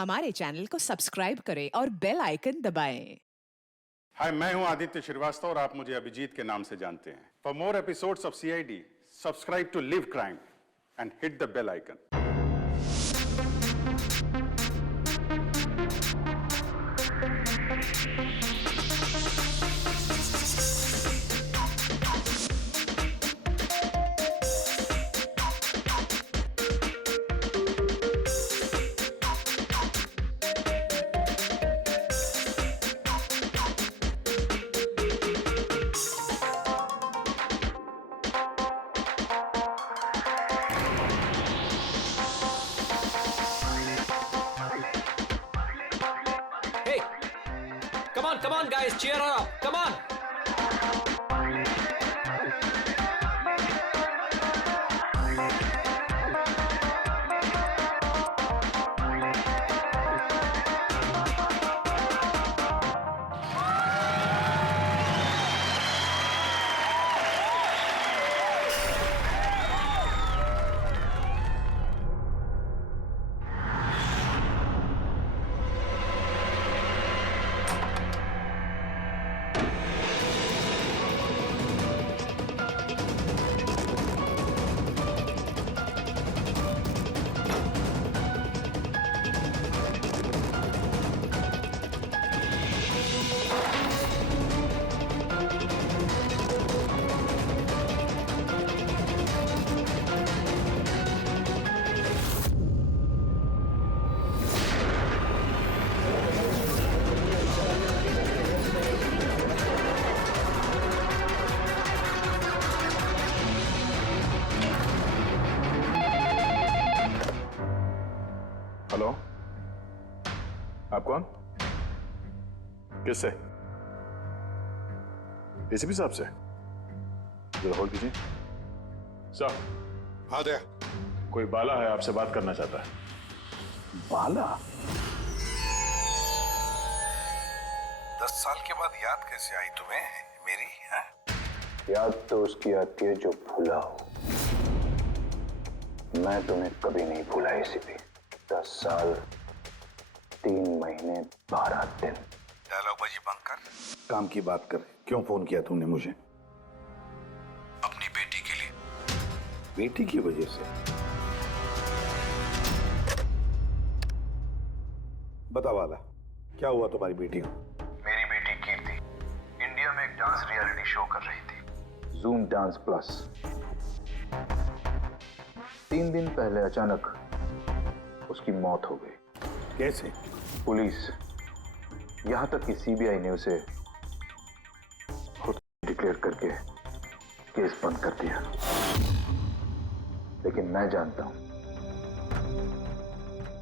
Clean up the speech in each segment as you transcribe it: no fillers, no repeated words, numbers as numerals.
हमारे चैनल को सब्सक्राइब करें और बेल आइकन दबाएं। हाय, मैं हूं आदित्य श्रीवास्तव और आप मुझे अभिजीत के नाम से जानते हैं। For more episodes of CID, subscribe to live crime and hit the bell icon. Hey, come on, guys, cheer her up. Come on. Hello, आप कौन? किससे? एसीपी साहब से? जरा होल्ड कीजिए। सर। हाँ दया। कोई बाला है, आपसे बात करना चाहता है। बाला? 10 साल के बाद याद कैसे आई तुम्हें मेरी? है? याद तो उसकी आती है जो भूला हो। मैं तुम्हें कभी नहीं भूला एसीपी। 10 साल 3 महीने 12 दिन। डायलॉगबाजी बंद कर, काम की बात कर। क्यों फोन किया तुमने मुझे? अपनी बेटी के लिए। बेटी की वजह से? बता वाला, क्या हुआ तुम्हारी बेटी को? मेरी बेटी कीर्ति इंडिया में एक डांस रियलिटी शो कर रही थी, जूम डांस प्लस। 3 दिन पहले अचानक उसकी मौत हो गई। कैसे? पुलिस, यहां तक कि सीबीआई ने उसे खुद डिक्लेयर करके केस बंद कर दिया। लेकिन मैं जानता हूं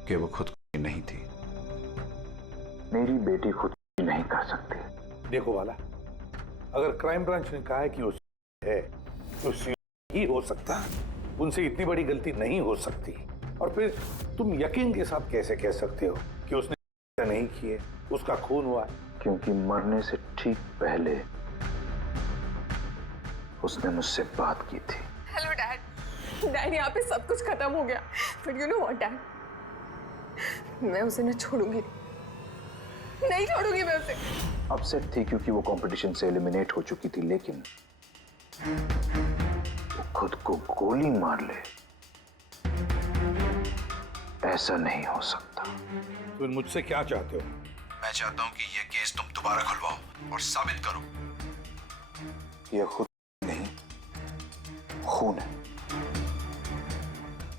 कि वो खुद नहीं थी। मेरी बेटी खुद नहीं कर सकती। देखो वाला, अगर क्राइम ब्रांच ने कहा है कि उस है तो ही हो सकता है। उनसे इतनी बड़ी गलती नहीं हो सकती। और फिर तुम यकीन के साथ कैसे कह सकते हो कि उसने नहीं की है, उसका खून हुआ है? क्योंकि मरने से ठीक पहले उसने मुझसे बात की थी। Hello dad. डैड, यहाँ पे सब कुछ खत्म हो गया। But you know what dad, मैं उसे न छोड़ूंगी। नहीं छोड़ूंगी मैं उसे। अपसेट थी क्योंकि वो कंपटीशन से एलिमिनेट हो चुकी थी, लेकिन वो खुद को गोली मार ले, ऐसा नहीं हो सकता। तुम मुझसे क्या चाहते हो? मैं चाहता हूं कि ये केस तुम दोबारा खुलवाओ और साबित करो ये खुद नहीं, खून है।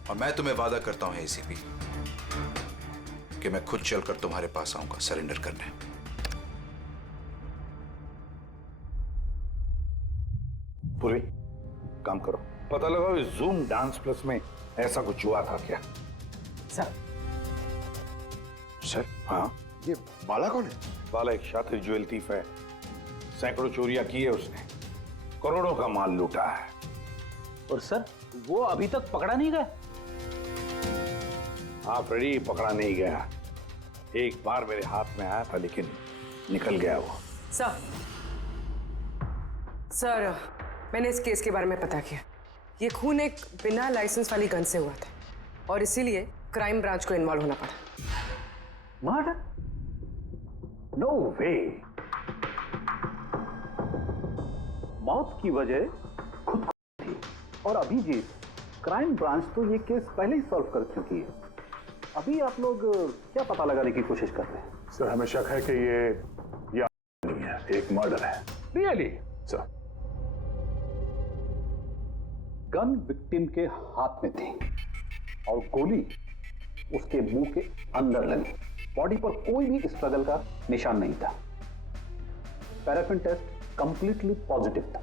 और मैं तुम्हें वादा करता हूं एसीपी कि मैं खुद चलकर तुम्हारे पास आऊंगा सरेंडर करने। पूरी काम करो, पता लगाओ इस जूम डांस प्लस में ऐसा कुछ हुआ था क्या? सर, हाँ, ये बाला कौन है? वाला एक शातिर ज्वेल थीफ है। सैकड़ों चोरियां की है उसने, करोड़ों का माल लूटा है। और सर, वो अभी तक पकड़ा नहीं गया? हाँ फ्रेडी, पकड़ा नहीं गया। एक बार मेरे हाथ में आया था लेकिन निकल गया वो। सर, मैंने इस केस के बारे में पता किया। ये खून एक बिना लाइसेंस वाली गन से हुआ था और इसीलिए क्राइम ब्रांच को इन्वॉल्व होना पड़ा। मर्डर? नो वे। मौत की वजह खुद को थी। और अभिजीत, क्राइम ब्रांच तो ये केस पहले ही सॉल्व कर चुकी है। अभी आप लोग क्या पता लगाने की कोशिश कर रहे हैं? सर, हमें शक है कि ये नहीं है, एक मर्डर है। रियली? सर, गन विक्टिम के हाथ में थी और गोली उसके मुंह के अंदर लगी। बॉडी पर कोई भी स्ट्रगल का निशान नहीं था। पैराफिन टेस्ट कंप्लीटली पॉजिटिव था।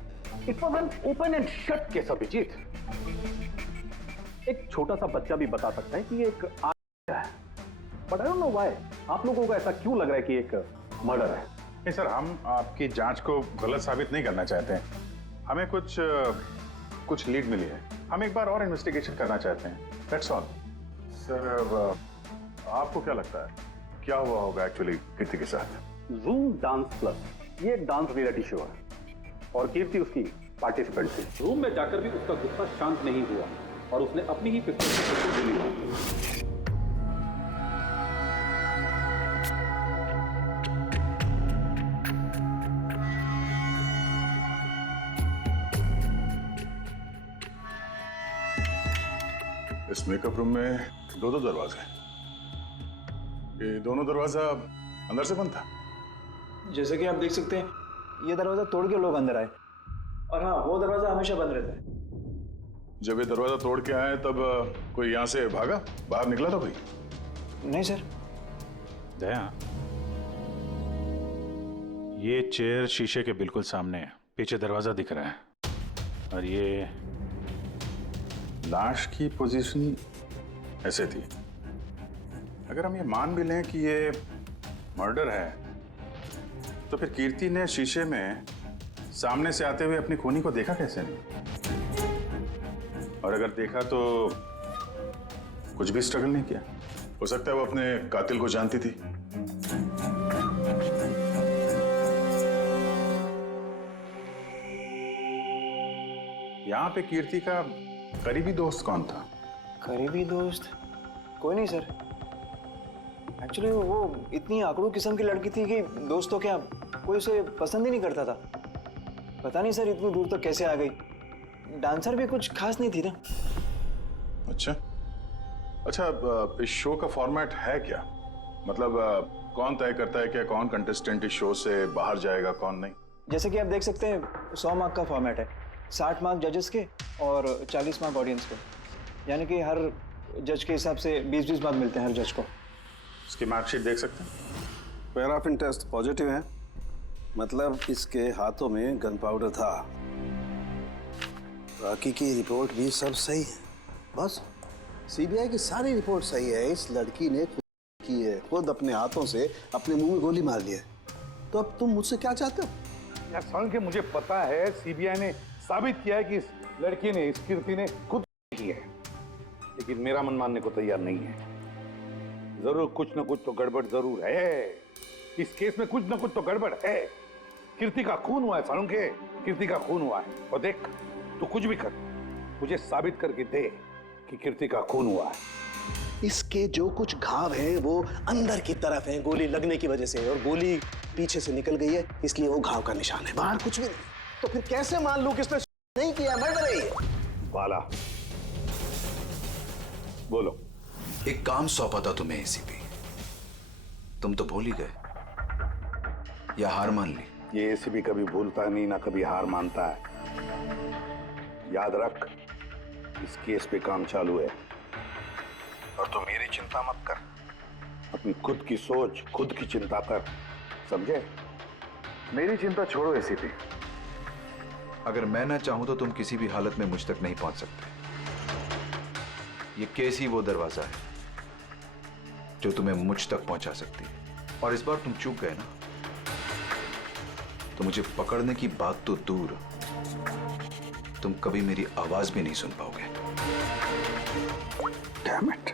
It was an open and shut case Abhijeet. एक छोटा सा बच्चा भी बता सकता है कि एक है, but I don't know why आप लोगों को ऐसा क्यों लग रहा है कि एक मर्डर है। नहीं सर, हम आपकी जांच को गलत साबित नहीं करना चाहते हैं। हमें कुछ लीड मिली है। हम एक बार और इन्वेस्टिगेशन करना चाहते हैं, दैट्स ऑल। सर, आपको क्या लगता है क्या हुआ होगा एक्चुअली कीर्ति के साथ? जूम डांस प्लस ये एक डांस रियलिटी शो है और कीर्ति उसकी पार्टिसिपेंट थी। रूम में जाकर भी उसका गुस्सा शांत नहीं हुआ और उसने अपनी ही पिस्तौल से गोली मारी। इस मेकअप रूम में दो दरवाजे हैं। ये दोनों दरवाजा अंदर से बंद था। जैसे कि आप देख सकते हैं, ये दरवाजा तोड़ के लोग अंदर आए, और हाँ, वो दरवाजा हमेशा बंद रहता है। जब ये दरवाजा तोड़ के आए तब कोई यहाँ से भागा, बाहर निकला था कोई? नहीं सर। दया, ये चेयर शीशे के बिल्कुल सामने है, पीछे दरवाजा दिख रहा है और ये लाश की पोजीशन ऐसे थी। अगर हम ये मान भी लें कि ये मर्डर है, तो फिर कीर्ति ने शीशे में सामने से आते हुए अपनी खूनी को देखा कैसे नहीं? और अगर देखा तो कुछ भी स्ट्रगल नहीं किया? हो सकता है वो अपने कातिल को जानती थी। यहाँ पे कीर्ति का करीबी दोस्त कौन था? करीबी दोस्त कोई नहीं सर। एक्चुअली वो इतनी आकड़ू किस्म की लड़की थी कि दोस्त तो क्या, कोई उसे पसंद ही नहीं करता था। पता नहीं सर इतनी दूर तक कैसे आ गई। डांसर भी कुछ खास नहीं थी ना। अच्छा, इस शो का फॉर्मेट है क्या? मतलब कौन तय करता है कि कौन कंटेस्टेंट इस शो से बाहर जाएगा, कौन नहीं? जैसे कि आप देख सकते हैं, 100 मार्क का फॉर्मेट है। 60 मार्क जजेस के और 40 मार्क ऑडियंस के। यानी कि हर जज के हिसाब से 20-20 मार्क मिलते हैं हर जज को। इसकी मार्कशीट देख सकते हैं? पैराफिन टेस्ट पॉजिटिव है, मतलब इसके हाथों में गन पाउडर था। बाकी की रिपोर्ट भी सब सही है। बस सीबीआई की सारी रिपोर्ट सही है। इस लड़की ने खुद की है, खुद अपने हाथों से अपने मुंह में गोली मार ली है। तो अब तुम मुझसे क्या चाहते हो? यार साल के मुझे पता है सीबीआई ने साबित किया है कि इस लड़की ने, इस कीर्ति ने खुद की है, लेकिन मेरा मन मानने को तैयार नहीं है। जरूर कुछ न कुछ तो गड़बड़ जरूर है। इस केस में कुछ न कुछ तो गड़बड़ है। कीर्ति का खून हुआ है सालुंके, कीर्ति का खून हुआ है। और देख, तू कुछ भी कर, मुझे साबित करके दे कि कीर्ति का खून हुआ है। इसके जो कुछ घाव हैं वो अंदर की तरफ हैं, गोली लगने की वजह से, और गोली पीछे से निकल गई है, इसलिए वो घाव का निशान है, बाहर कुछ भी नहीं। तो फिर कैसे मान लूं कि इसने नहीं किया, मर्डर है ये? बाला बोलो। एक काम सौंपा था तुम्हें एसीपी, तुम तो भूल ही गए या हार मान ली? ये एसीपी कभी भूलता नहीं, ना कभी हार मानता है। याद रख, इस केस पे काम चालू है और तू मेरी चिंता मत कर, अपनी खुद की सोच, खुद की चिंता कर, समझे? मेरी चिंता छोड़ो एसीपी। अगर मैं ना चाहूं तो तुम किसी भी हालत में मुझ तक नहीं पहुंच सकते। ये केस ही वो दरवाजा है जो तुम्हें मुझ तक पहुंचा सकती है। और इस बार तुम चूक गए ना, तो मुझे पकड़ने की बात तो दूर, तुम कभी मेरी आवाज भी नहीं सुन पाओगे। Damn it.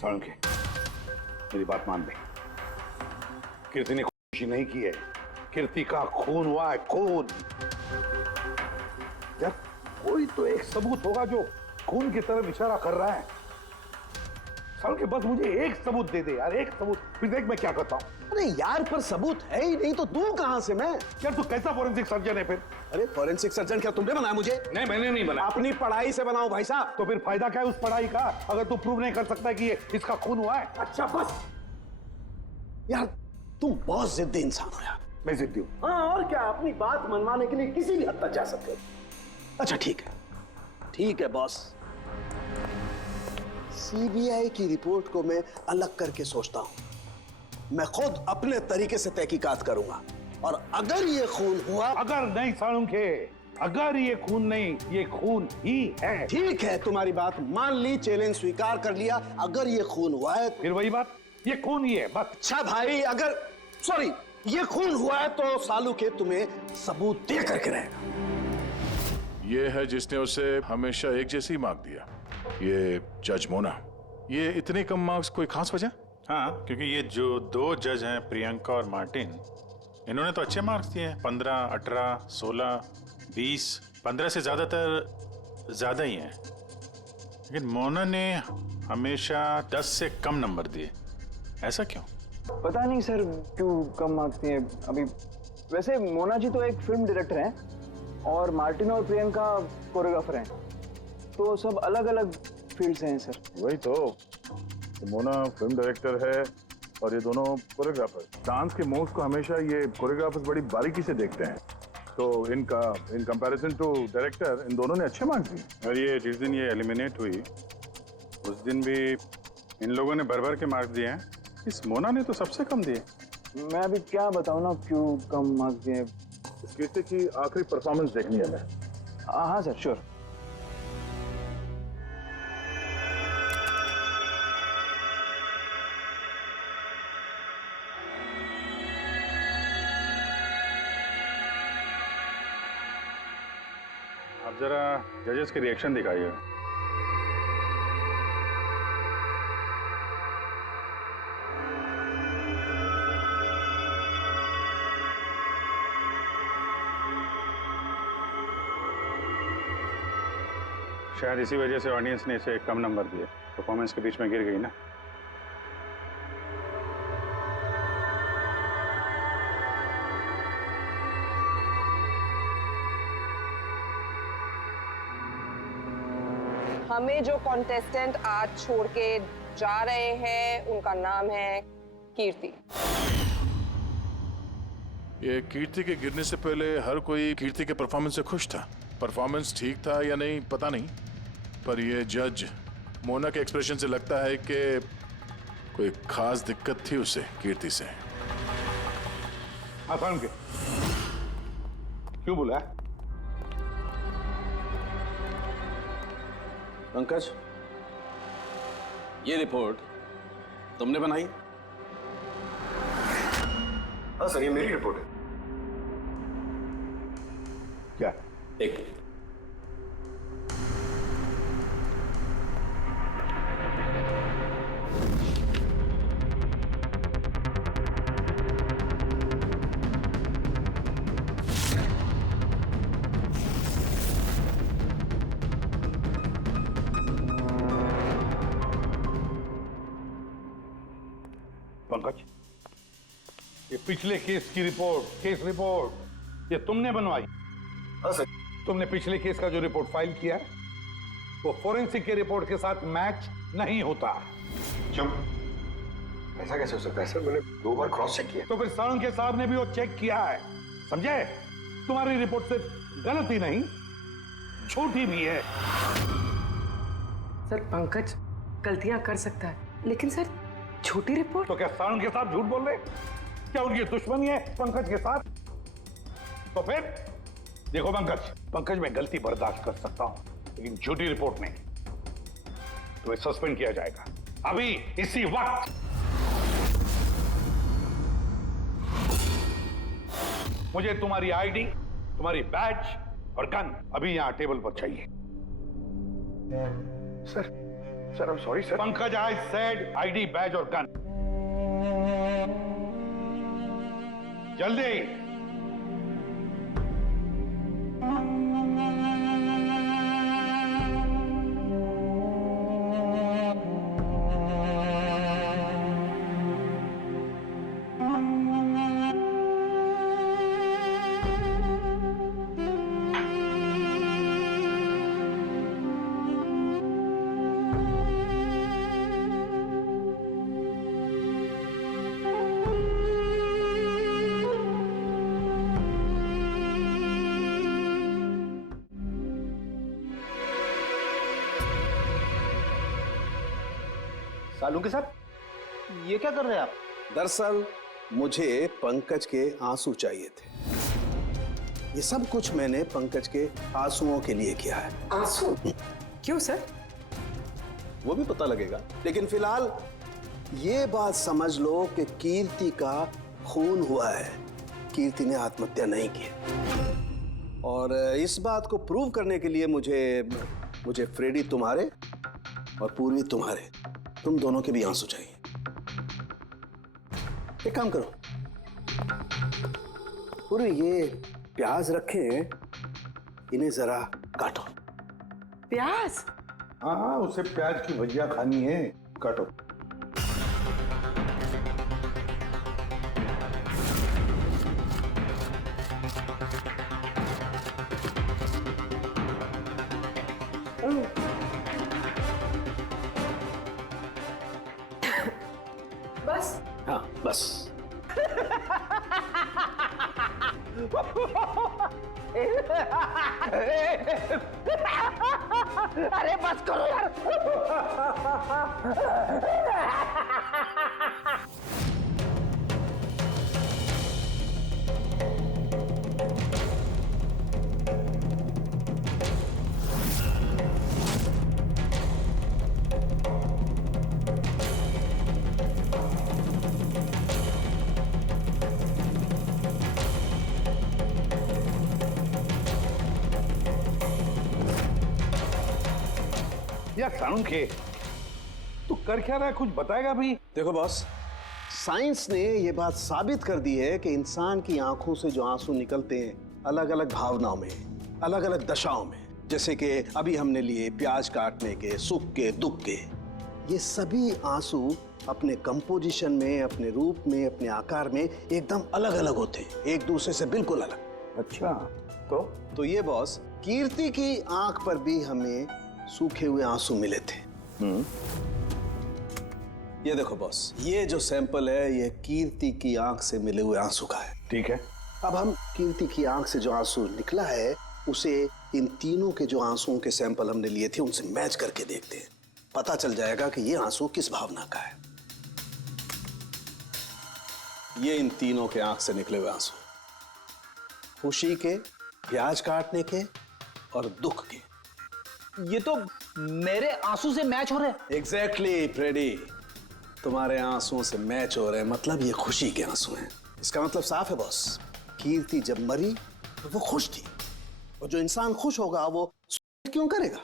सालुंके, मेरी बात मान ले। कीर्ति ने खुशी नहीं की है, कीर्ति का खून हुआ है, खून। यार कोई तो एक सबूत होगा जो खून की तरफ इशारा कर रहा है। साल के बस मुझे एक सबूत दे दे यार, एक सबूत, फिर देख मैं क्या करता हूँ। अरे यार, पर सबूत है ही नहीं तो दूं कहां से मैं? यार तू कैसा फोरेंसिक सर्जन है फिर? अरे फॉरेंसिक सर्जन क्या तुमने बनाया मुझे? नहीं, मैंने नहीं बनाया। अपनी पढ़ाई से बनाओ भाई साहब। तो फिर फायदा क्या है उस पढ़ाई का, अगर तू प्रूव नहीं कर सकता कि ये इसका खून हुआ है? अच्छा बस यार, तुम बहुत जिद्दी इंसान हो यार। मैं जिद्दी हूँ। हाँ और क्या, अपनी बात मनवाने के लिए किसी भी हद तक जा सकते हो। अच्छा ठीक है, ठीक है बॉस। सीबीआई की रिपोर्ट को मैं अलग करके सोचता हूं। मैं खुद अपने तरीके से तहकीकात करूंगा, और अगर ये खून हुआ। अगर नहीं साळुंखे, अगर ये खून नहीं, ये खून ही है। ठीक है, तुम्हारी बात मान ली, चैलेंज स्वीकार कर लिया। अगर ये खून हुआ है फिर वही बात, ये खून ही है बस। अच्छा भाई, अगर सॉरी ये खून हुआ है तो सालू के तुम्हें सबूत दे करके रहेगा। ये है जिसने उसे हमेशा एक जैसी मार्क दिया, ये जज मोना। ये इतने कम मार्क्स कोई खास वजह? हाँ, क्योंकि ये जो दो जज हैं, प्रियंका और मार्टिन, इन्होंने तो अच्छे मार्क्स दिए हैं। 15, 18, 16, 20, 15 से ज्यादातर ज्यादा ही हैं। लेकिन मोना ने हमेशा 10 से कम नंबर दिए। ऐसा क्यों? पता नहीं सर क्यों कम मार्क्स दिए अभी। वैसे मोना जी तो एक फिल्म डायरेक्टर हैं और मार्टिन और प्रियंका कोरियोग्राफर हैं, तो सब अलग अलग फील्ड से हैं सर। वही तो मोना फिल्म डायरेक्टर है और ये दोनों कोरियोग्राफर। डांस के मूव्स को हमेशा ये कोरियोग्राफर्स बड़ी बारीकी से देखते हैं, तो इन कंपैरिजन टू डायरेक्टर इन दोनों ने अच्छे मार्क्स दिए। और ये जिस दिन ये एलिमिनेट हुई उस दिन भी इन लोगों ने भर भर के मार्क्स दिए हैं। इस मोना ने तो सबसे कम दिए। मैं अभी क्या बताऊं ना क्यों कम मार्क्स दिए। इस कीर्ति की आखिरी परफॉर्मेंस देखनी है मैं। हाँ सर श्योर। आप जरा जजेस के रिएक्शन दिखाइए। शायद इसी वजह से ऑडियंस ने इसे कम नंबर दिए। परफॉर्मेंस के बीच में गिर गई ना। हमें जो कॉन्टेस्टेंट आज छोड़ के जा रहे हैं उनका नाम है कीर्ति। ये कीर्ति के गिरने से पहले हर कोई कीर्ति के परफॉर्मेंस से खुश था। परफॉर्मेंस ठीक था या नहीं पता नहीं, पर ये जज मोना के एक्सप्रेशन से लगता है कि कोई खास दिक्कत थी उसे कीर्ति से। आसान के क्यों बोला? पंकज, ये रिपोर्ट तुमने बनाई? हाँ सर, ये मेरी रिपोर्ट है। क्या? एक मिनट। पंकज, ये पिछले केस की रिपोर्ट, केस रिपोर्ट ये तुमने बनवाई? हाँ सर। तुमने पिछले केस का जो रिपोर्ट फाइल किया है वो फोरेंसिक के रिपोर्ट के साथ मैच नहीं होता। क्यों? ऐसा कैसे हो सकता है सर? मैंने 2 बार क्रॉस चेक किया। तो फिर साळुंखे साहब ने भी वो चेक किया है, समझे? तुम्हारी रिपोर्ट सिर्फ गलत ही नहीं, झूठी भी है। सर पंकज गलतियां कर सकता है, लेकिन सर छोटी रिपोर्ट। तो क्या साळुंखे साहब झूठ बोल रहे? क्या उनकी दुश्मनी है पंकज के साथ? तो फिर देखो पंकज मैं गलती बर्दाश्त कर सकता हूं, लेकिन झूठी रिपोर्ट नहीं। तो सस्पेंड किया जाएगा अभी इसी वक्त। मुझे तुम्हारी आईडी, तुम्हारी बैज और गन अभी यहां टेबल पर चाहिए। Sir I am sorry sir. Pankaj, I said ID, badge और गन। जल्दी। सालुंके साहब, ये क्या कर रहे हैं आप? दरअसल मुझे पंकज के आंसू चाहिए थे। ये सब कुछ मैंने पंकज के आंसुओं के लिए किया है। आंसू? क्यों सर? वो भी पता लगेगा, लेकिन फिलहाल ये बात समझ लो कि कीर्ति का खून हुआ है। कीर्ति ने आत्महत्या नहीं की। और इस बात को प्रूव करने के लिए मुझे फ्रेडी तुम्हारे और पूर्वी तुम्हारे, तुम दोनों के भी आंसू चाहिए। एक काम करो, पूर्वी ये प्याज रखे हैं, इन्हें जरा काटो। प्याज? हाँ, उसे प्याज की भजिया खानी है, काटो। बस? हाँ बस। अरे बस करो यार। या सालुंके, तू कर क्या रहा है, कुछ बताएगा भी? देखो बॉस, साइंस ने ये बात साबित कर दी है कि इंसान की आंखों से जो आंसू निकलते हैं अलग अलग भावनाओं में, अलग अलग दशाओं में, जैसे कि अभी हमने लिए प्याज काटने के, सुख के, दुख के, ये सभी आंसू अपने कंपोजिशन में, अपने रूप में, अपने आकार में एकदम अलग अलग होते हैं, एक दूसरे से बिल्कुल अलग। अच्छा, तो ये बॉस, कीर्ति की आंख पर भी हमें सूखे हुए आंसू मिले थे। ये देखो बॉस, ये जो सैंपल है ये कीर्ति की आंख से मिले हुए आंसू का है। ठीक है। अब हम कीर्ति की आंख से जो आंसू निकला है उसे इन तीनों के जो आंसुओं के सैंपल हमने लिए थे उनसे मैच करके देखते हैं, पता चल जाएगा कि ये आंसू किस भावना का है। ये इन तीनों के आंख से निकले हुए आंसू, खुशी के, प्याज काटने के और दुख के। ये तो मेरे आंसू से मैच हो रहे हैं। एग्जैक्टली फ्रेडी, तुम्हारे आंसुओं से मैच हो रहे हैं, मतलब ये खुशी के आंसू हैं। इसका मतलब साफ है बॉस, कीर्ति जब मरी तो वो खुश थी, और जो इंसान खुश होगा वो सुसाइड क्यों करेगा?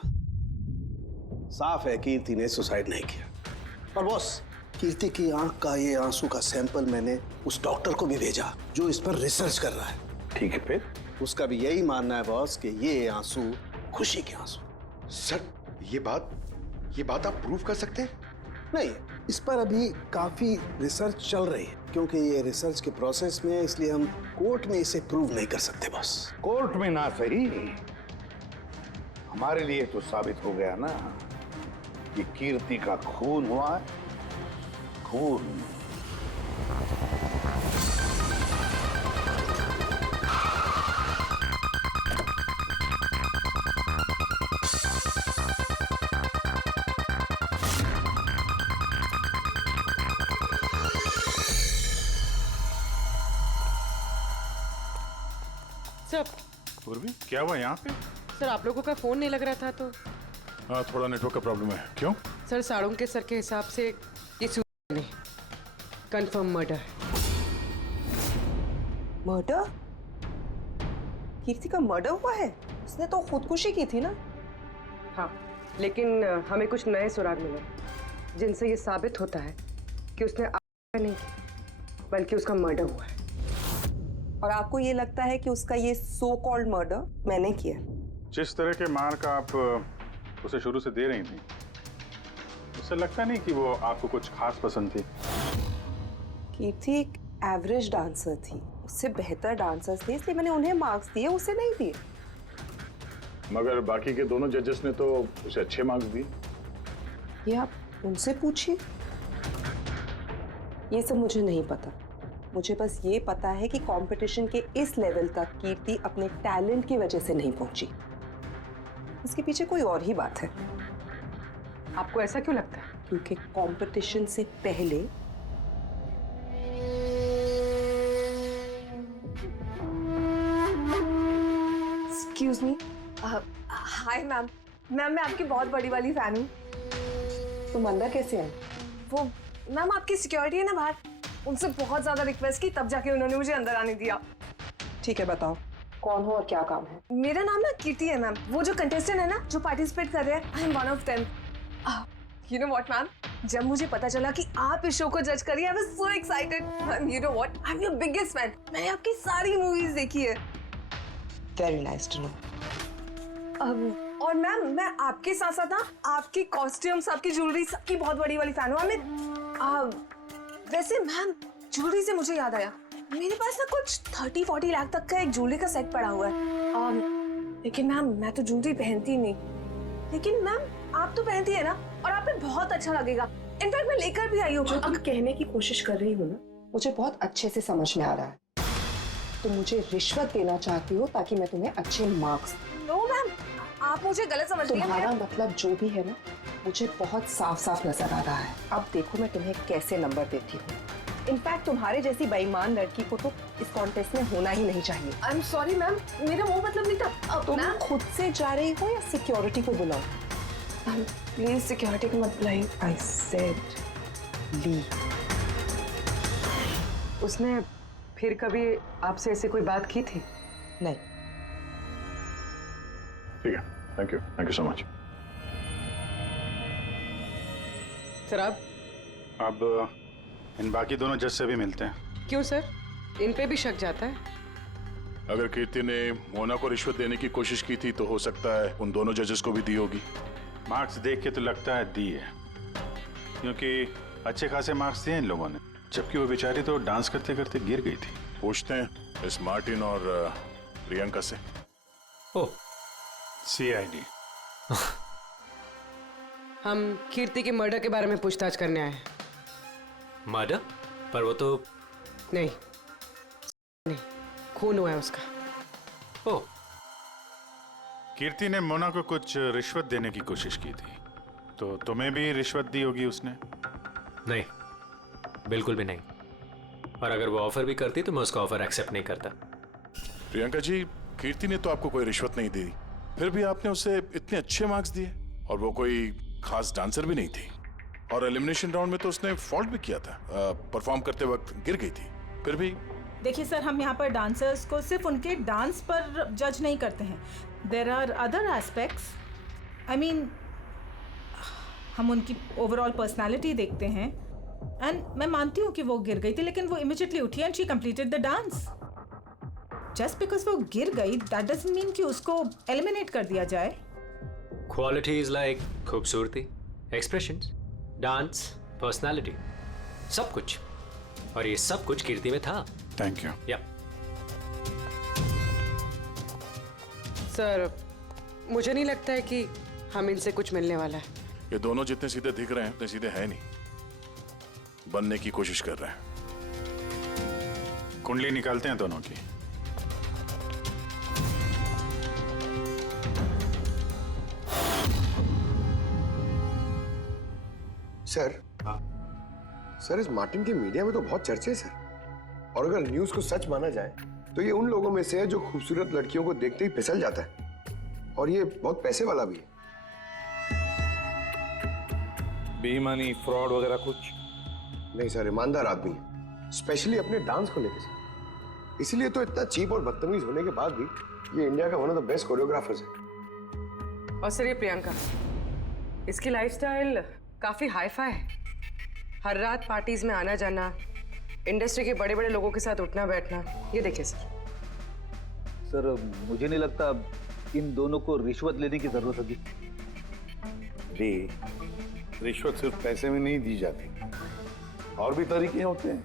साफ है कीर्ति ने सुसाइड नहीं किया। और बॉस, कीर्ति की आंख का ये आंसू का सैंपल मैंने उस डॉक्टर को भी भेजा जो इस पर रिसर्च कर रहा है। ठीक है, फिर उसका भी यही मानना है बॉस कि ये आंसू खुशी के आंसू। सर, ये बात आप प्रूव कर सकते हैं? नहीं, इस पर अभी काफी रिसर्च चल रही है, क्योंकि ये रिसर्च के प्रोसेस में है, इसलिए हम कोर्ट में इसे प्रूव नहीं कर सकते बॉस। कोर्ट में ना सही, हमारे लिए तो साबित हो गया ना कि कीर्ति का खून हुआ है। खून। सर, पूर्वी, क्या हुआ यहाँ पे? सर आप लोगों का फोन नहीं लग रहा था तो। हाँ, थोड़ा नेटवर्क का प्रॉब्लम है। क्यों? सर सालुंके सर के हिसाब से ये नहीं, कंफर्म मर्डर। मर्डर? कीर्ति का मर्डर हुआ है? उसने तो खुदकुशी की थी ना? हाँ, लेकिन हमें कुछ नए सुराग मिले जिनसे ये साबित होता है कि उसने आत्महत्या नहीं की, बल्कि उसका मर्डर हुआ है। और आपको ये लगता है कि उसका ये सो कॉल्ड मर्डर मैंने किया? जिस तरह के मार्क आप उसे शुरू से दे रही थी, उससे लगता नहीं कि वो आपको कुछ खास पसंद थी। कीर्ति एक एवरेज डांसर थी, उससे बेहतर डांसर्स थे, इसलिए मैंने उन्हें मार्क्स दिए, उसे नहीं दिए। मगर बाकी के दोनों जजेस ने तो उसे अच्छे मार्क्स दिए। ये आप उनसे पूछिए, ये सब मुझे नहीं पता। मुझे बस ये पता है कि कंपटीशन के इस लेवल तक कीर्ति अपने टैलेंट की वजह से नहीं पहुंची, इसके पीछे कोई और ही बात है। आपको ऐसा क्यों लगता है? क्योंकि कंपटीशन से पहले excuse me. Hi ma'am. Ma'am मैं आपकी बहुत बड़ी वाली फैन हूँ। तुम अंदर कैसे आए? वो मैम आपकी सिक्योरिटी है ना बाहर, उनसे बहुत ज्यादा रिक्वेस्ट की तब जाके उन्होंने मुझे अंदर आने दिया। ठीक है, बताओ कौन हो और क्या काम है? मेरा नाम ना कीर्ति है मैम। वो जो कंटेस्टेंट है ना जो पार्टिसिपेट कर रहे हैं, I am one of them. You know what ma'am, जब मुझे पता चला कि आप इस शो को जज करिए, I was so excited. Ma'am you know what, I am your biggest fan. मैंने आपकी सारी मूवीज देखी है। Very nice to know. और मैम मैं आपके साथ साथ ना आपकी कॉस्ट्यूम्स, आपकी ज्वेलरी, सबकी बहुत बड़ी वाली फैन हूँ। वैसे मैम ज्वेलरी से मुझे याद आया, मेरे पास ना कुछ 30-40 लाख तक का एक ज्वेलरी का सेट पड़ा हुआ है। लेकिन मैम मैं तो ज्वेलरी पहनती नहीं। लेकिन मैम आप तो पहनती है ना, और आप पे बहुत अच्छा लगेगा। इनफैक्ट मैं लेकर भी आई हूँ। जो तुम कहने की कोशिश कर रही हो ना, मुझे बहुत अच्छे से समझ में आ रहा है। तुम मुझे रिश्वत देना चाहती हो ताकि मैं तुम्हें अच्छे मार्क्स। नो मैम, आप मुझे गलत समझ रही हैं। तुम्हारा मतलब जो भी है ना, मुझे बहुत साफ साफ नजर आ रहा है। अब देखो मैं तुम्हें कैसे नंबर देती हूँ। इनफैक्ट तुम्हारे जैसी बेईमान लड़की को तो इस कॉन्टेस्ट में होना ही नहीं चाहिए। आई एम सॉरी मैम, मेरा वो मतलब नहीं था। तुम खुद से जा रही हो या सिक्योरिटी को बुलाओ? प्लीज सिक्योरिटी को मत बुलाइए। आई सेड ली। उसने फिर कभी आपसे ऐसे कोई बात की थी? नहीं। ठीक है, thank you so much. Sir आप अब इन बाकी दोनों जज से भी मिलते हैं। क्यों सर, इन पे भी शक जाता है? अगर कीर्ति ने मोना को रिश्वत देने की कोशिश की थी तो हो सकता है उन दोनों जजेस को भी दी होगी। मार्क्स देख के तो लगता है दी है, क्योंकि अच्छे खासे मार्क्स दिए इन लोगों ने, जबकि वो बेचारी तो डांस करते करते गिर गई थी। पूछते हैं इस मार्टिन और प्रियंका से। ओह, CID। हम कीर्ति के मर्डर के बारे में पूछताछ करने आए हैं। मर्डर? पर वो तो नहीं, खून हुआ है उसका। ओह, कीर्ति ने मोना को कुछ रिश्वत देने की कोशिश की थी, तो तुम्हें भी रिश्वत दी होगी उसने? नहीं, बिल्कुल भी नहीं। और अगर वो ऑफर भी करती तो मैं उसका ऑफर एक्सेप्ट नहीं करता। प्रियंका जी, कीर्ति ने तो आपको कोई रिश्वत नहीं दी, फिर भी आपने उसे इतने अच्छे मार्क्स दिए, और वो कोई खास डांसर भी नहीं थी, और एलिमिनेशन राउंड में तो उसने फॉल्ट भी किया था, परफॉर्म करते वक्त गिर गई थी, फिर भी। देखिए सर, हम यहाँ पर डांसर्स को सिर्फ उनके डांस पर जज नहीं करते हैं। There are other aspects. I mean, हम उनकी ओवरऑल पर्सनालिटी देखते हैं। एंड मैं मानती हूँ कि वो गिर गई थी, लेकिन वो इमीडिएटली उठी and she completed the dance. Just because वो गिर गई दैट डजंट मीन कि उसको एलिमिनेट कर दिया जाए। क्वालिटीज लाइक खूबसूरती, एक्सप्रेशंस, डांस, पर्सनालिटी, सब कुछ, और ये सब कुछ कीर्ति में था। Thank you. या सर, मुझे नहीं लगता है कि हम इनसे कुछ मिलने वाला है। ये दोनों जितने सीधे दिख रहे हैं उतने सीधे हैं नहीं, बनने की कोशिश कर रहे हैं। कुंडली निकालते हैं दोनों की। सर इस मार्टिन के मीडिया में तो बहुत चर्चे है सर, और अगर न्यूज को सच माना जाए तो ये उन लोगों में से है जो खूबसूरत लड़कियों को देखते ही फिसल जाता है, और ये बहुत पैसे वाला भी है। बेईमानी, फ्रॉड वगैरह कुछ नहीं सर, ईमानदार आदमी है, स्पेशली अपने डांस को लेकर सर। इसीलिए तो इतना चीप और बदतमीज होने के बाद भी ये इंडिया का one of the best choreographers है। और सर ये प्रियंका, इसकी लाइफस्टाइल काफी हाई फाई है। हर रात पार्टीज में आना जाना, इंडस्ट्री के बड़े बड़े लोगों के साथ उठना बैठना। ये देखिए सर, मुझे नहीं लगता इन दोनों को रिश्वत लेने की जरूरत होगी। रिश्वत सिर्फ पैसे में नहीं दी जाती, और भी तरीके होते हैं।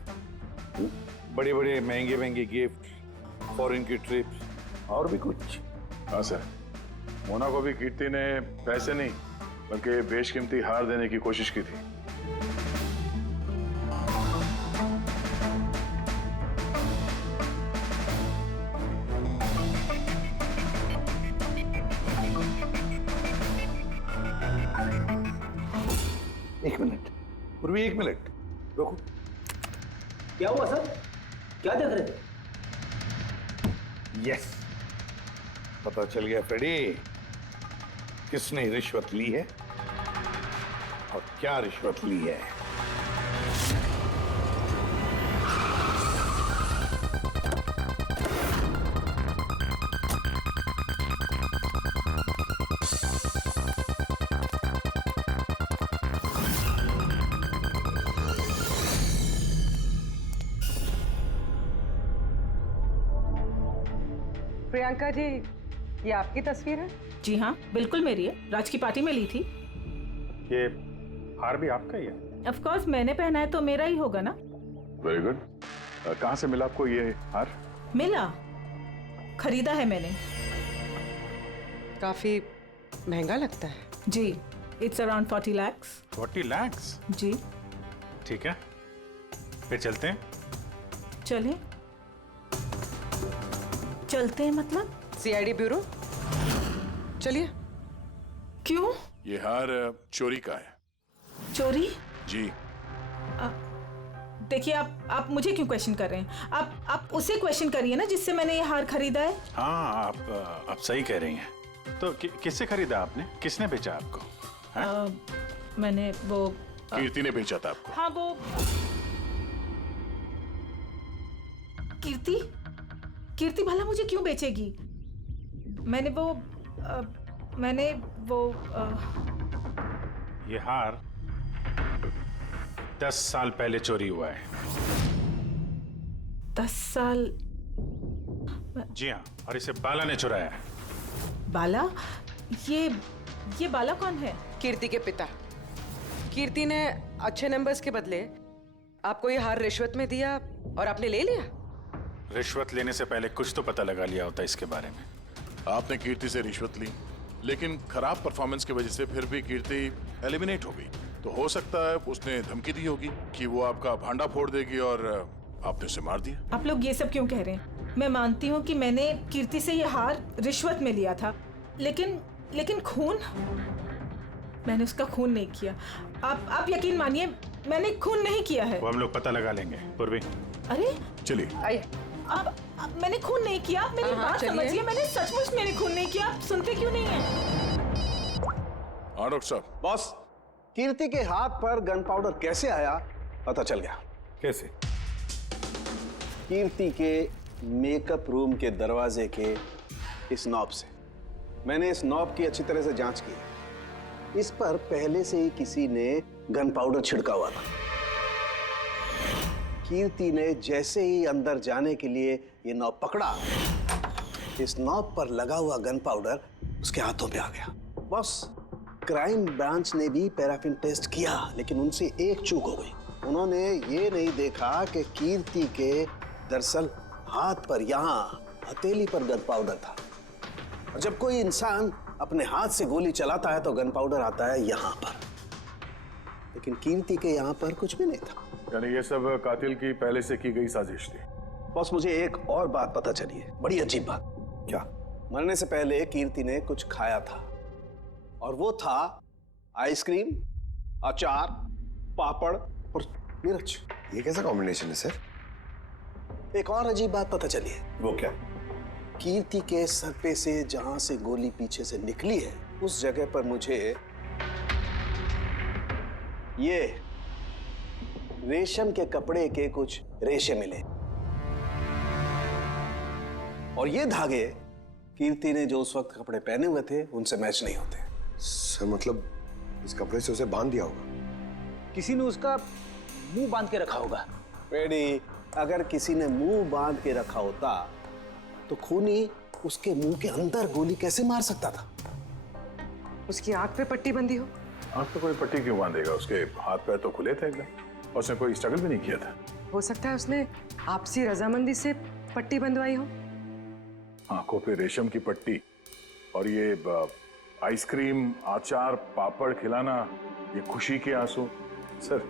बड़े बड़े महंगे महंगे गिफ्ट, फॉरेन की ट्रिप्स, और भी कुछ। हाँ सर, मोना को भी कीर्ति ने पैसे नहीं बल्कि बेशकीमती हार देने की कोशिश की थी। एक मिनट पूर्वी, एक मिनट रुको। क्या हुआ सर? क्या देख रहे थे? यस, पता चल गया फ्रेडी किसने रिश्वत ली है और क्या रिश्वत ली है। प्रियंका जी, ये आपकी तस्वीर है? जी हाँ, बिल्कुल मेरी है। राज की पार्टी में ली थी। ये हार भी आपका ही है? ऑफ कोर्स, मैंने पहना है तो मेरा ही होगा ना। Very good. कहाँ से मिला आपको ये हार? मिला, खरीदा है मैंने। काफी महंगा लगता है। जी, इट्स अराउंड 40 lakhs। 40 lakhs? जी। ठीक है, फिर चलते हैं। चलें? चलते हैं मतलब? CID bureau. चलिए। क्यों? ये हार चोरी का है। चोरी? जी। देखिए, आप मुझे क्यों क्वेश्चन कर रहे हैं? आप उसे क्वेश्चन करिए ना जिससे मैंने ये हार खरीदा है। हाँ, आप सही कह रही हैं। तो किससे खरीदा आपने? किसने बेचा आपको? मैंने वो कीर्ति ने बेचा था आपको। हाँ, वो कीर्ति भला मुझे क्यों बेचेगी? मैंने वो ये हार 10 साल पहले चोरी हुआ है। 10 साल? जी हाँ, और इसे बाला ने चुराया है। बाला? ये बाला कौन है? कीर्ति के पिता। कीर्ति ने अच्छे नंबर्स के बदले आपको ये हार रिश्वत में दिया और आपने ले लिया। रिश्वत लेने से पहले कुछ तो पता लगा लिया होता इसके बारे में। आपने कीर्ति से रिश्वत ली, लेकिन खराब परफॉर्मेंस की वजह से फिर भी कीर्ति एलिमिनेट हो गई। तो हो सकता है उसने धमकी दी होगी कि वो आपका भांडा फोड़ देगी और आपने उसे मार दिया। आप लोग ये सब क्यों कह रहे हैं? मैं मानती हूँ कि मैंने कीर्ति से ये हार रिश्वत में लिया था, लेकिन खून? मैंने उसका खून नहीं किया। आप यकीन मानिए, मैंने खून नहीं किया है। वो हम लोग पता लगा लेंगे। पूर्वी, अरे चलिए। आइए। अब मैंने खून नहीं किया। आप मेरी बात समझिए, मैंने सचमुच मैंने खून नहीं किया। आप सुनते क्यों नहीं हैं? हाँ डॉक्टर साहब। बॉस, कीर्ति के हाथ पर गन पाउडर कैसे आया पता चल गया। कैसे? कीर्ति के मेकअप रूम के दरवाजे के इस नॉब से। मैंने इस नॉब की अच्छी तरह से जांच की। इस पर पहले से ही किसी ने गन पाउडर छिड़का हुआ था। कीर्ति ने जैसे ही अंदर जाने के लिए ये नॉब पकड़ा, इस नॉब पर लगा हुआ गन पाउडर उसके हाथों पे आ गया। बस, क्राइम ब्रांच ने भी पैराफिन टेस्ट किया, लेकिन उनसे एक चूक हो गई। उन्होंने ये नहीं देखा कि कीर्ति के दरअसल हाथ पर, यहाँ हथेली पर गन पाउडर था। और जब कोई इंसान अपने हाथ से गोली चलाता है तो गन पाउडर आता है यहाँ पर, लेकिन कीर्ति के यहाँ पर कुछ भी नहीं था। यानी ये सब कातिल की पहले से की गई साजिश थी। बॉस, मुझे एक और बात पता चली है, बड़ी अजीब बात। क्या? मरने से पहले कीर्ति ने कुछ खाया था, और वो था आइसक्रीम, अचार, पापड़ और मिर्च। ये कैसा कॉम्बिनेशन है सर? एक और अजीब बात पता चली है। वो क्या? कीर्ति के सर पे से जहां से गोली पीछे से निकली है, उस जगह पर मुझे ये रेशम के कपड़े के कुछ रेशे मिले, और ये धागे कीर्ति ने जो उस वक्त कपड़े पहने हुए थे उनसे मैच नहीं होते। सर मतलब इस कपड़े से उसे बांध दिया होगा। किसी ने उसका मुंह बांध के रखा होगा। पेडी, अगर किसी ने मुंह बांध के रखा होता तो खूनी उसके मुंह के अंदर गोली कैसे मार सकता था? उसकी आंख पे पट्टी बंधी हो। आंख पे कोई पट्टी क्यों बांधेगा? उसके हाथ पैर तो खुले थे एकदम, और उसने कोई स्ट्रगल भी नहीं किया था। हो सकता है उसने आपसी रजामंदी से पट्टी बंधवाई हो। आंखों पे रेशम की पट्टी और ये आइसक्रीम, अचार, पापड़ खिलाना, ये खुशी के आंसू। सर,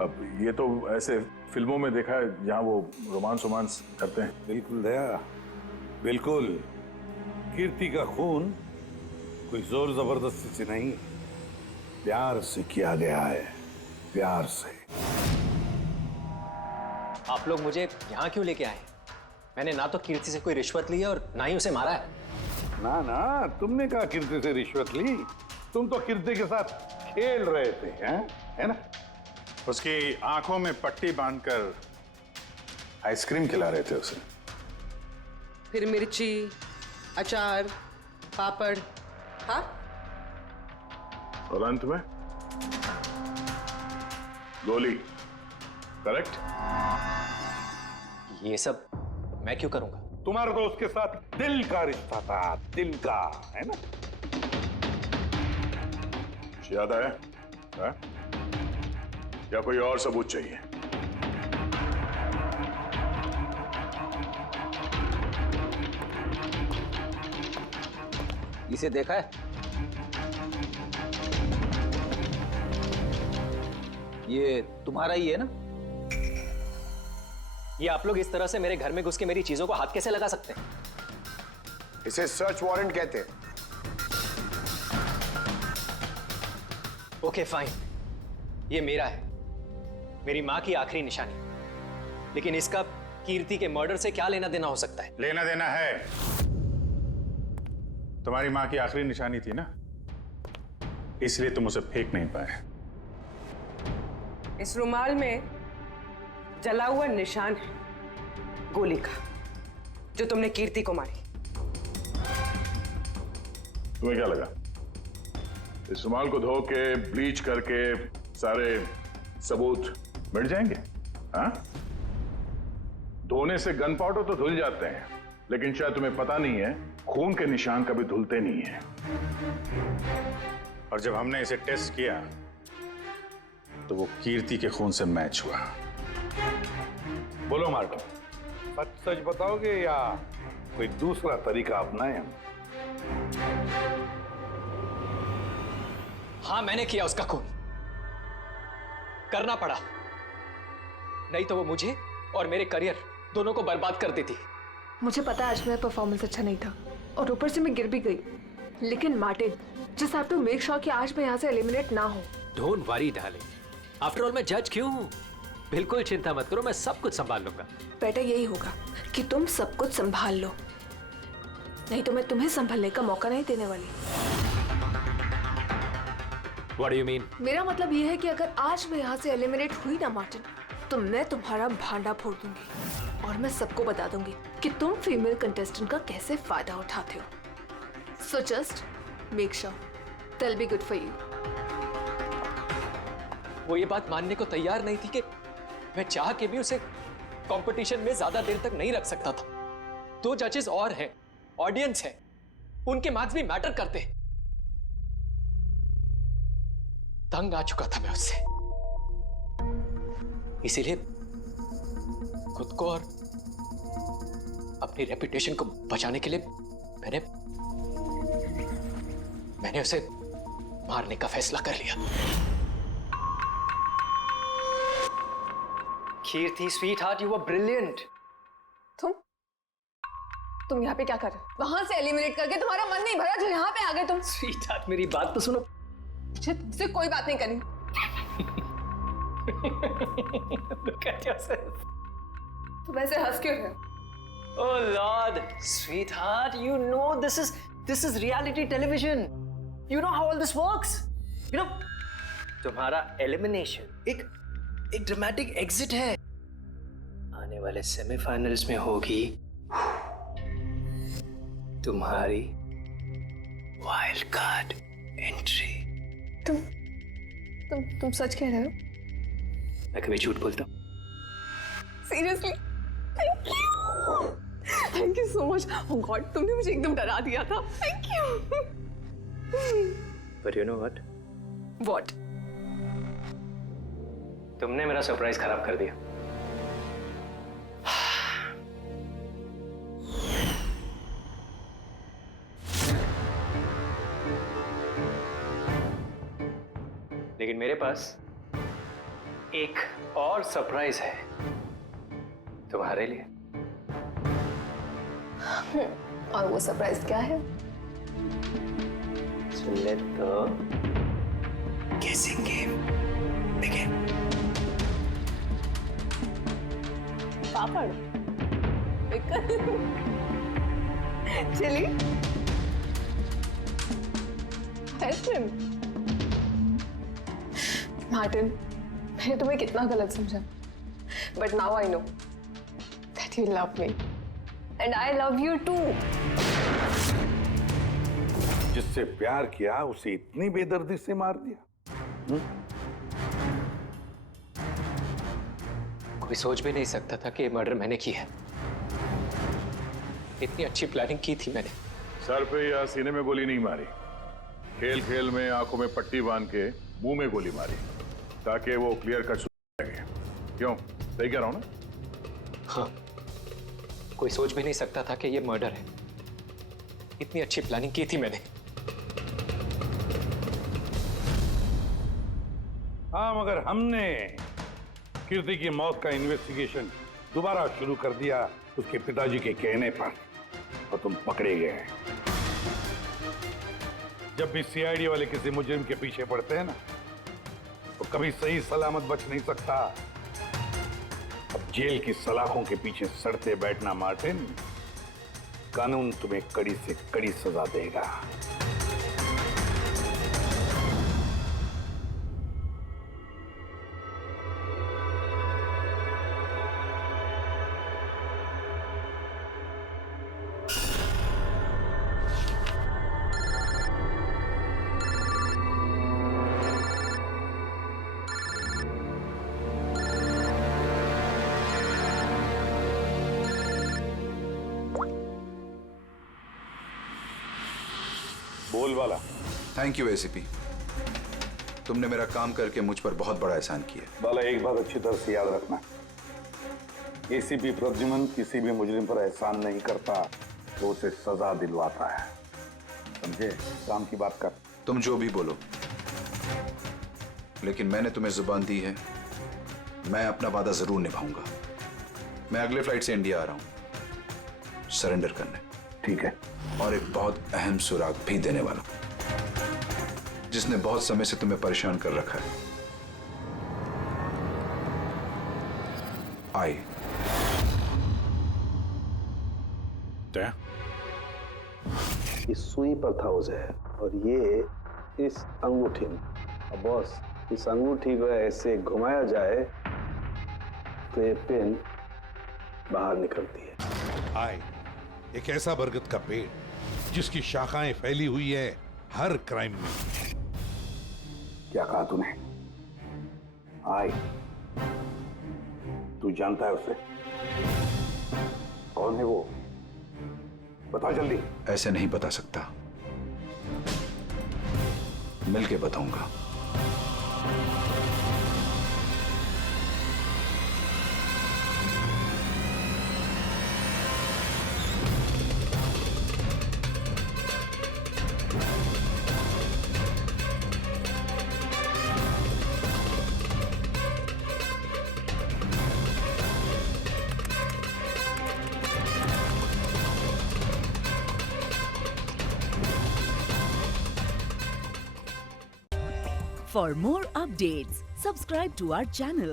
अब ये तो ऐसे फिल्मों में देखा है जहां वो रोमांस करते हैं। बिल्कुल दया, बिल्कुल। कीर्ति का खून कोई जोर जबरदस्ती से नहीं, प्यार से किया गया है। प्यार से। आप लोग मुझे यहाँ क्यों लेके आए? मैंने ना तो कीर्ति से कोई रिश्वत ली है और ना ही उसे मारा है। ना ना, तुमने कहा कीर्ति से रिश्वत ली? तुम तो कीर्ति के साथ खेल रहे थे, हैं? है ना? उसकी आंखों में पट्टी बांधकर आइसक्रीम खिला रहे थे उसे। फिर मिर्ची, अचार, पापड़, हाँ? और अंत में गोली। करेक्ट? ये सब मैं क्यों करूंगा? तुम्हारा तो उसके साथ दिल का रिश्ता था, दिल का, है ना? याद आया? है? या कोई और सबूत चाहिए? इसे देखा है? ये तुम्हारा ही है ना? ये आप लोग इस तरह से मेरे घर में घुस के मेरी चीजों को हाथ कैसे लगा सकते हैं? इसे सर्च वारंट कहते हैं। ओके फाइन, ये मेरा है, मेरी माँ की आखिरी निशानी। लेकिन इसका कीर्ति के मर्डर से क्या लेना देना हो सकता है? लेना देना है। तुम्हारी माँ की आखिरी निशानी थी ना, इसलिए तुम उसे फेंक नहीं पाए। इस रुमाल में जला हुआ निशान है गोली का, जो तुमने कीर्ति को मारी। तुम्हें क्या लगा इस रुमाल को धो के ब्लीच करके सारे सबूत मिट जाएंगे? हाँ? धोने से गन पाउडर तो धुल जाते हैं, लेकिन शायद तुम्हें पता नहीं है खून के निशान कभी धुलते नहीं है। और जब हमने इसे टेस्ट किया तो वो कीर्ति के खून से मैच हुआ। बोलो मार्को, सच सच बताओगे या कोई दूसरा तरीका अपनाएं हम? हाँ, मैंने किया उसका खून। करना पड़ा, नहीं तो वो मुझे और मेरे करियर दोनों को बर्बाद कर देती। मुझे पता है आज मेरा परफॉर्मेंस अच्छा नहीं था और ऊपर से मैं गिर भी गई, लेकिन Martin, just have to make sure कि आज मैं यहाँ से एलिमिनेट ना हो। Don't worry darling, after all मैं जज क्यों हूँ? बिल्कुल चिंता मत करो, मैं सब कुछ संभाल लूंगा। बेटा यही होगा कि तुम सब कुछ संभाल लो, नहीं तो मैं तुम्हें संभालने का मौका नहीं देने वाली। What do you mean? मेरा मतलब ये है कि अगर आज मैं यहाँ से एलिमिनेट हुई ना मार्टिन, तो मैं तुम्हारा भांडा फोड़ दूंगी और मैं सबको बता दूंगी कि तुम फीमेल कंटेस्टेंट का कैसे फायदा उठाते हो। So just make sure they'll be good for you. वो ये बात मानने को तैयार नहीं थी कि मैं चाह के भी उसे कंपटीशन में ज्यादा देर तक नहीं रख सकता था। 2 जजेस और हैं, ऑडियंस है, उनके मार्क्स भी मैटर करते हैं। तंग आ चुका था मैं उससे, इसीलिए खुद को और अपनी रेपुटेशन को बचाने के लिए मैंने उसे मारने का फैसला कर लिया। कीर्ति स्वीटहार्ट, यू वर ब्रिलियंट। तुम यहाँ पे क्या कर रहे हो? वहां से एलिमिनेट करके तुम्हारा मन नहीं भरा जो यहाँ पे आ गए तुम? स्वीटहार्ट, मेरी बात तो सुनो। मुझे तुमसे कोई बात नहीं करनी। Look at yourself. तुम ऐसे हंस क्यों रहे हो? Oh Lord, sweetheart, you know this is reality television. You know how all this works. You know, तुम्हारा एलिमिनेशन एक ड्रामेटिक एग्जिट है। आने वाले सेमीफाइनल्स में होगी तुम्हारी वाइल्ड कार्ड एंट्री। तुम सच कह रहे हो? मैं कभी झूठ बोलता हूँ? Seriously? Thank you so much. Oh God, तुमने मुझे एकदम डरा दिया था। Thank you. But you know what? What? तुमने मेरा सरप्राइज खराब कर दिया। लेकिन मेरे पास एक और सरप्राइज है तुम्हारे लिए। और वो सरप्राइज क्या है? So let the guessing game begin. Papad chilli ice cream. Martin, मैंने तुम्हें कितना गलत समझा, but now I know that you love me and I love you too. जिससे प्यार किया उसे इतनी बेदर्दी से मार दिया। कोई सोच भी नहीं सकता था कि ये मर्डर मैंने किया है। इतनी अच्छी प्लानिंग की थी मैंने। सर पे या सीने में गोली नहीं मारी, खेल खेल में आंखों में पट्टी बांध के मुंह में गोली मारी ताकि वो क्लियर कट लगे। क्यों, सही कह रहा हूं ना? हाँ, कोई सोच भी नहीं सकता था कि ये मर्डर है। इतनी अच्छी प्लानिंग की थी मैंने। हाँ, मगर हमने कीर्ति की मौत का इन्वेस्टिगेशन दोबारा शुरू कर दिया उसके पिताजी के कहने पर, और तुम पकड़े गए। जब भी सीआईडी वाले किसी मुजरिम के पीछे पड़ते हैं ना, तो कभी सही सलामत बच नहीं सकता। अब जेल की सलाखों के पीछे सड़ते बैठना मार्टिन, कानून तुम्हें कड़ी से कड़ी सजा देगा। बोल वाला। थैंक यू एसीपी, तुमने मेरा काम करके मुझ पर बहुत बड़ा एहसान किया। बाला, एक बात अच्छी तरह से याद रखना, एसीपी प्रद्युमन किसी भी मुजरिम पर एहसान नहीं करता, तो उसे सजा दिलवाता है। समझे? काम की बात कर। तुम जो भी बोलो, लेकिन मैंने तुम्हें जुबान दी है, मैं अपना वादा जरूर निभाऊंगा। मैं अगले फ्लाइट से इंडिया आ रहा हूं सरेंडर करने। ठीक है। और एक बहुत अहम सुराग भी देने वाला, जिसने बहुत समय से तुम्हें परेशान कर रखा है। आई इस सुई पर था उसे, और ये इस अंगूठी में। अब बॉस, इस अंगूठी को ऐसे घुमाया जाए तो ये पिन बाहर निकलती है। आए, एक ऐसा बरगद का पेड़ जिसकी शाखाएं फैली हुई है हर क्राइम में। क्या कहा तूने? आए, तू जानता है उसे? कौन है वो? बता जल्दी। ऐसे नहीं बता सकता, मिलके बताऊंगा। For more updates, subscribe to our channel,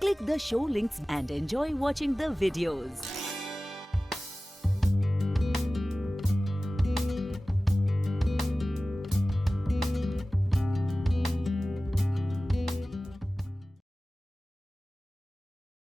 click the show links and enjoy watching the videos.